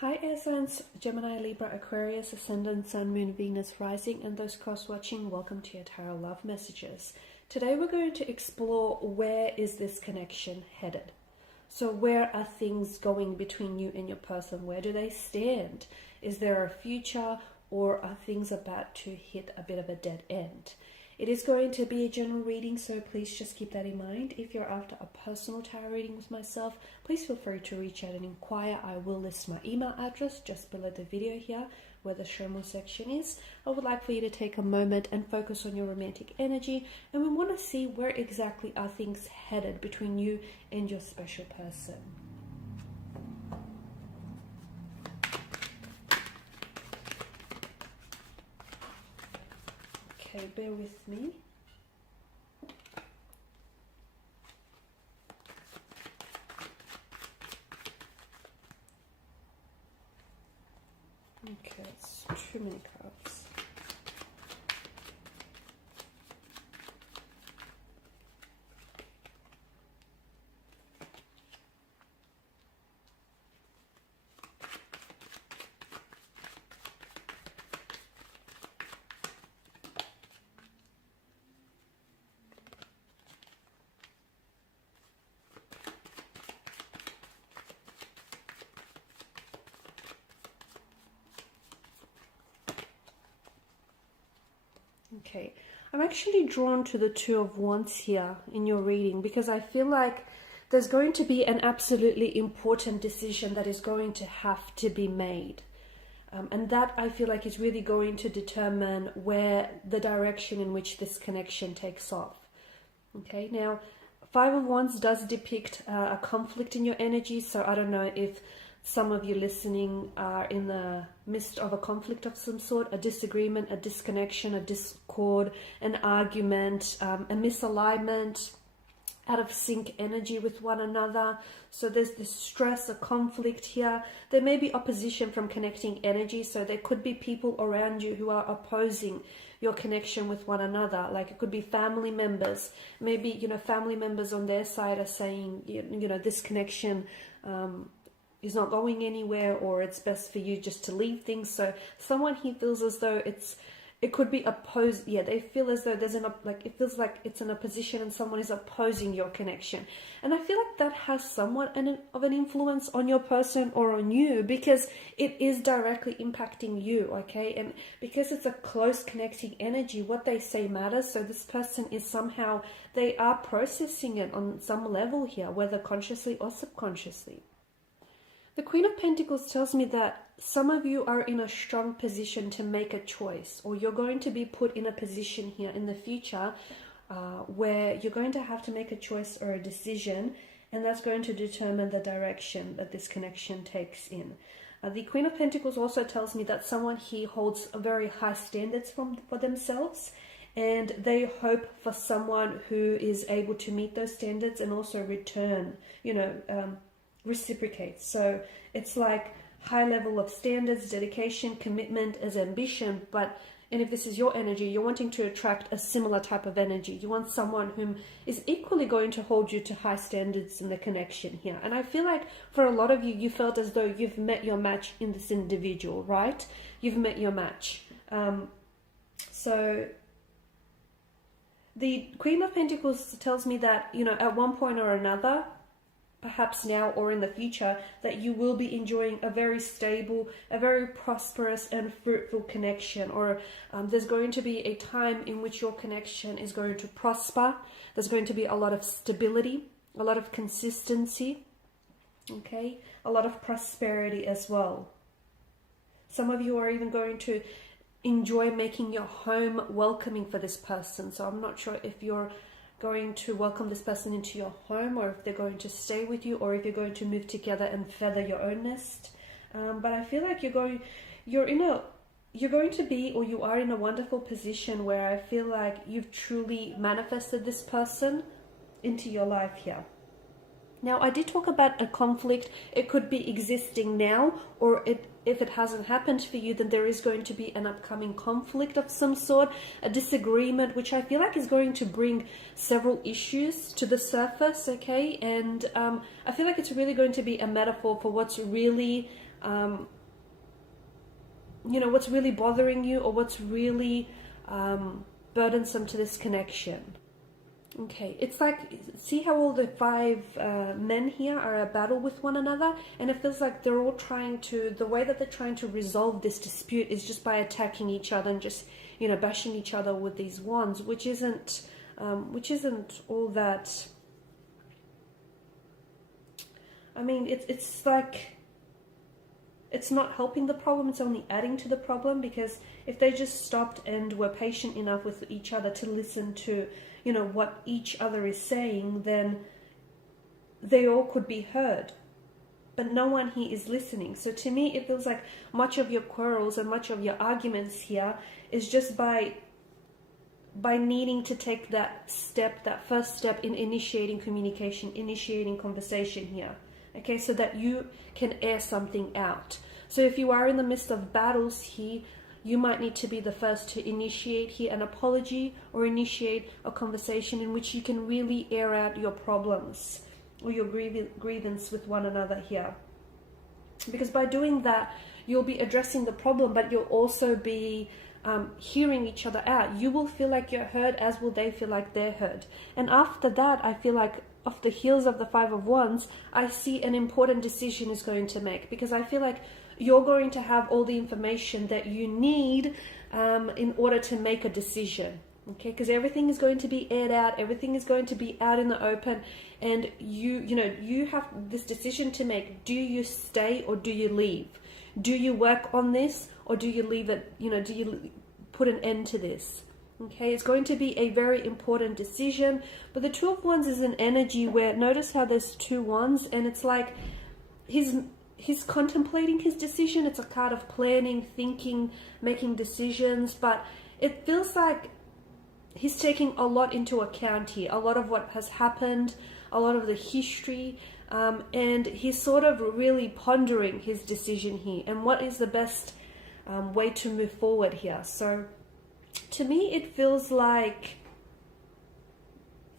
Hi air signs, Gemini, Libra, Aquarius, Ascendant, Sun, Moon, Venus, Rising, and those cross-watching, welcome to your Tarot Love Messages. Today we're going to explore where is this connection headed. So where are things going between you and your person? Where do they stand? Is there a future, or are things about to hit a bit of a dead end? It is going to be a general reading, so please just keep that in mind. If you're after a personal tarot reading with myself, please feel free to reach out and inquire. I will list my email address just below the video here, where the show more section is. I would like for you to take a moment and focus on your romantic energy, and we want to see where exactly are things headed between you and your special person. Okay, bear with me. Okay, it's too many cards. Okay, I'm actually drawn to the Two of Wands here in your reading because I feel like there's going to be an absolutely important decision that is going to have to be made. And that I feel like is really going to determine where the direction in which this connection takes off. Okay, now Five of Wands does depict a conflict in your energy, so I don't know if some of you listening are in the midst of a conflict of some sort, a disagreement, a disconnection, a discord, an argument, a misalignment, out of sync energy with one another. So there's this stress, a conflict here. There may be opposition from connecting energy, so there could be people around you who are opposing your connection with one another. Like it could be family members. Maybe, family members on their side are saying, this connection is not going anywhere, or it's best for you just to leave things. So someone here feels as though it could be opposed. Yeah, they feel as though it feels like it's in a position and someone is opposing your connection. And I feel like that has somewhat of an influence on your person or on you, because it is directly impacting you, okay? And because it's a close connecting energy, what they say matters. So this person is somehow, they are processing it on some level here, whether consciously or subconsciously. The Queen of Pentacles tells me that some of you are in a strong position to make a choice, or you're going to be put in a position here in the future where you're going to have to make a choice or a decision, and that's going to determine the direction that this connection takes in. The Queen of Pentacles also tells me that someone here holds very high standards for themselves, and they hope for someone who is able to meet those standards and also return, reciprocate. So it's like high level of standards, dedication, commitment as ambition. And if this is your energy, you're wanting to attract a similar type of energy. You want someone whom is equally going to hold you to high standards in the connection here. And I feel like for a lot of you, you felt as though you've met your match in this individual, right? You've met your match. So the Queen of Pentacles tells me that, at one point or another, perhaps now or in the future, that you will be enjoying a very stable, a very prosperous and fruitful connection, or there's going to be a time in which your connection is going to prosper. There's going to be a lot of stability, a lot of consistency, okay, a lot of prosperity as well. Some of you are even going to enjoy making your home welcoming for this person. So I'm not sure if you're going to welcome this person into your home, or if they're going to stay with you, or if you're going to move together and feather your own nest. But I feel like you are in a wonderful position where I feel like you've truly manifested this person into your life here. Now, I did talk about a conflict. It could be existing now, or if it hasn't happened for you, then there is going to be an upcoming conflict of some sort, a disagreement, which I feel like is going to bring several issues to the surface, okay? And I feel like it's really going to be a metaphor for what's really you know, what's really bothering you, or what's really burdensome to this connection. Okay, it's like, see how all the five men here are at battle with one another, and it feels like they're all trying to, the way that they're trying to resolve this dispute is just by attacking each other and just, you know, bashing each other with these wands, which isn't all that. I mean, it's like, it's not helping the problem, it's only adding to the problem, because if they just stopped and were patient enough with each other to listen to, you know, what each other is saying, then they all could be heard. But no one here is listening. So to me, it feels like much of your quarrels and much of your arguments here is just by needing to take that step, that first step in initiating communication, initiating conversation here. Okay, so that you can air something out. So if you are in the midst of battles here, you might need to be the first to initiate here an apology, or initiate a conversation in which you can really air out your problems or your grievance with one another here. Because by doing that, you'll be addressing the problem, but you'll also be hearing each other out. You will feel like you're heard, as will they feel like they're heard. And after that, I feel like off the heels of the Five of Wands, I see an important decision is going to make, because I feel like you're going to have all the information that you need in order to make a decision. Okay, because everything is going to be aired out, everything is going to be out in the open, and you have this decision to make. Do you stay or do you leave? Do you work on this, or do you leave it? You know, do you put an end to this? Okay, it's going to be a very important decision. But the Two of Wands is an energy where, notice how there's two wands, and it's like he's contemplating his decision. It's a card of planning, thinking, making decisions, but it feels like he's taking a lot into account here, a lot of what has happened, a lot of the history, and he's sort of really pondering his decision here and what is the best way to move forward here. So to me, it feels like,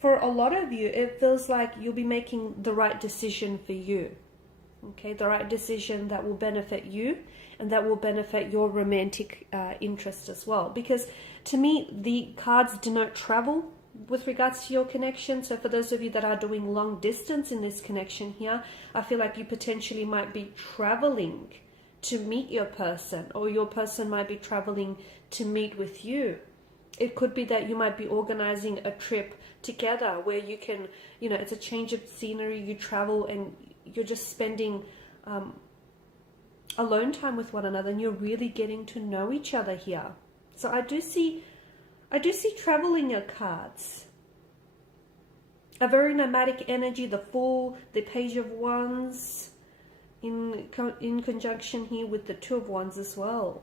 for a lot of you, it feels like you'll be making the right decision for you. Okay, the right decision that will benefit you and that will benefit your romantic interest as well. Because to me, the cards denote travel with regards to your connection. So for those of you that are doing long distance in this connection here, I feel like you potentially might be traveling to meet your person, or your person might be traveling to meet with you. It could be that you might be organizing a trip together where you can, you know, it's a change of scenery, you travel and you're just spending alone time with one another, and you're really getting to know each other here. So I do see travel in your cards. A very nomadic energy, the Fool, the Page of Wands, in conjunction here with the Two of Wands as well.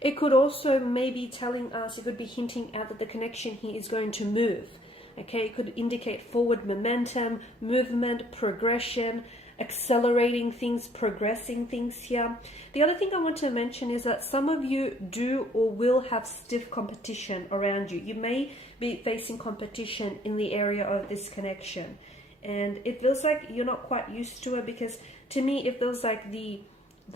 It could also maybe telling us, it could be hinting out that the connection here is going to move. Okay, it could indicate forward momentum, movement, progression, accelerating things, progressing things here. The other thing I want to mention is that some of you do or will have stiff competition around you. You may be facing competition in the area of this connection. And it feels like you're not quite used to it, because to me it feels like the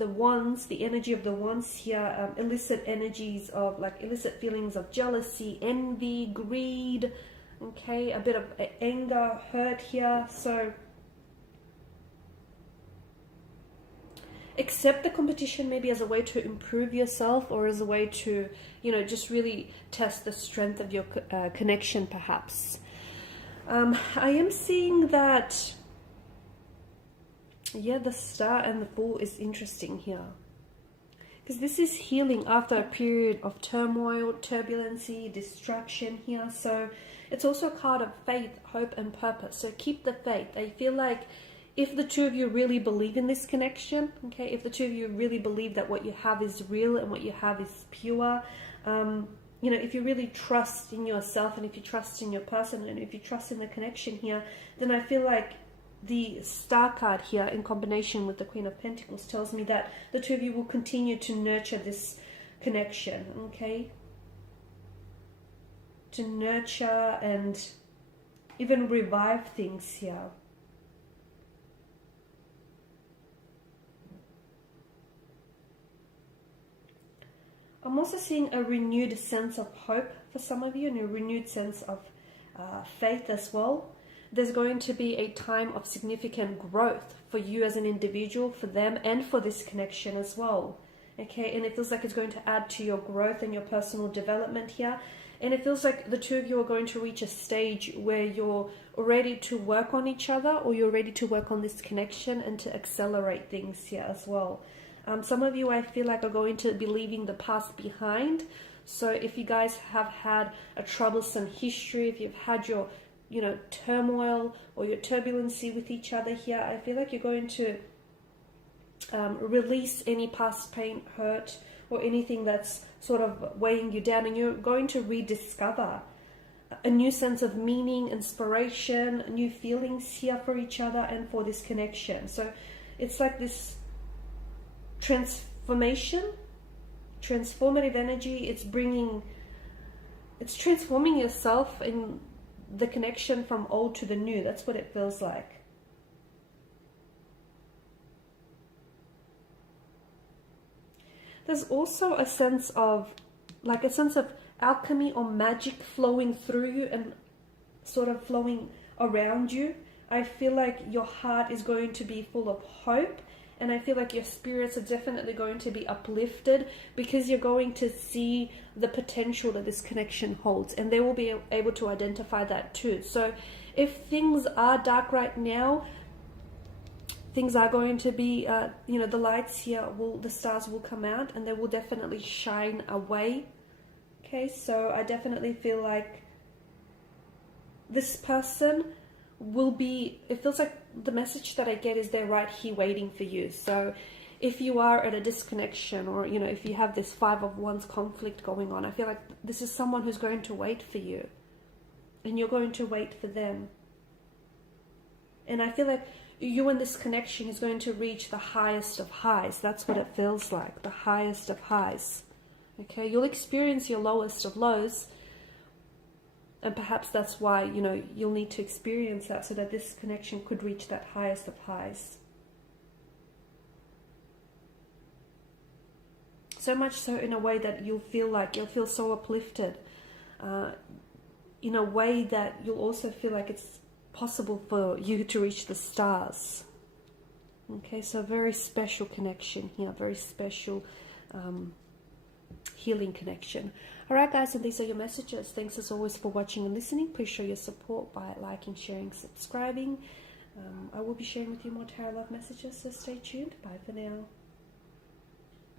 wands, the energy of the wands here, illicit energies of, like, illicit feelings of jealousy, envy, greed, okay, a bit of anger, hurt here. So accept the competition maybe as a way to improve yourself, or as a way to, you know, just really test the strength of your connection perhaps. I am seeing that, yeah, the Star and the Fool is interesting here, because this is healing after a period of turmoil, turbulency, distraction here. So it's also a card of faith, hope and purpose. So keep the faith. I feel like if the two of you really believe in this connection, okay, if the two of you really believe that what you have is real and what you have is pure, you know, if you really trust in yourself, and if you trust in your person, and if you trust in the connection here, then I feel like the Star card here in combination with the Queen of Pentacles tells me that the two of you will continue to nurture this connection, okay? To nurture and even revive things here. I'm also seeing a renewed sense of hope for some of you, and a renewed sense of faith as well. There's going to be a time of significant growth for you as an individual, for them, and for this connection as well. Okay, and it feels like it's going to add to your growth and your personal development here. And it feels like the two of you are going to reach a stage where you're ready to work on each other, or you're ready to work on this connection and to accelerate things here as well. Some of you, I feel like, are going to be leaving the past behind. So if you guys have had a troublesome history, if you've had your, turmoil or your turbulency with each other here, I feel like you're going to release any past pain, hurt, or anything that's sort of weighing you down, and you're going to rediscover a new sense of meaning, inspiration, new feelings here for each other and for this connection. So it's like this transformative energy. It's transforming yourself in the connection from old to the new. That's what it feels like. There's also a sense of alchemy or magic flowing through you and sort of flowing around you. I feel like your heart is going to be full of hope, and I feel like your spirits are definitely going to be uplifted, because you're going to see the potential that this connection holds, and they will be able to identify that too. So if things are dark right now, things are going to be, the lights here, the stars will come out and they will definitely shine away. Okay, so I definitely feel like this person will be, it feels like the message that I get is they're right here waiting for you. So if you are at a disconnection, or, if you have this Five of Wands conflict going on, I feel like this is someone who's going to wait for you, and you're going to wait for them. And I feel like you and this connection is going to reach the highest of highs. That's what it feels like, the highest of highs. Okay, you'll experience your lowest of lows, and perhaps that's why, you'll need to experience that, so that this connection could reach that highest of highs. So much so in a way that you'll feel so uplifted, in a way that you'll also feel like it's possible for you to reach the stars. Okay, so a very special connection here, very special healing connection. Alright guys, and these are your messages. Thanks as always for watching and listening. Please show your support by liking, sharing, subscribing. I will be sharing with you more tarot love messages, so stay tuned. Bye for now.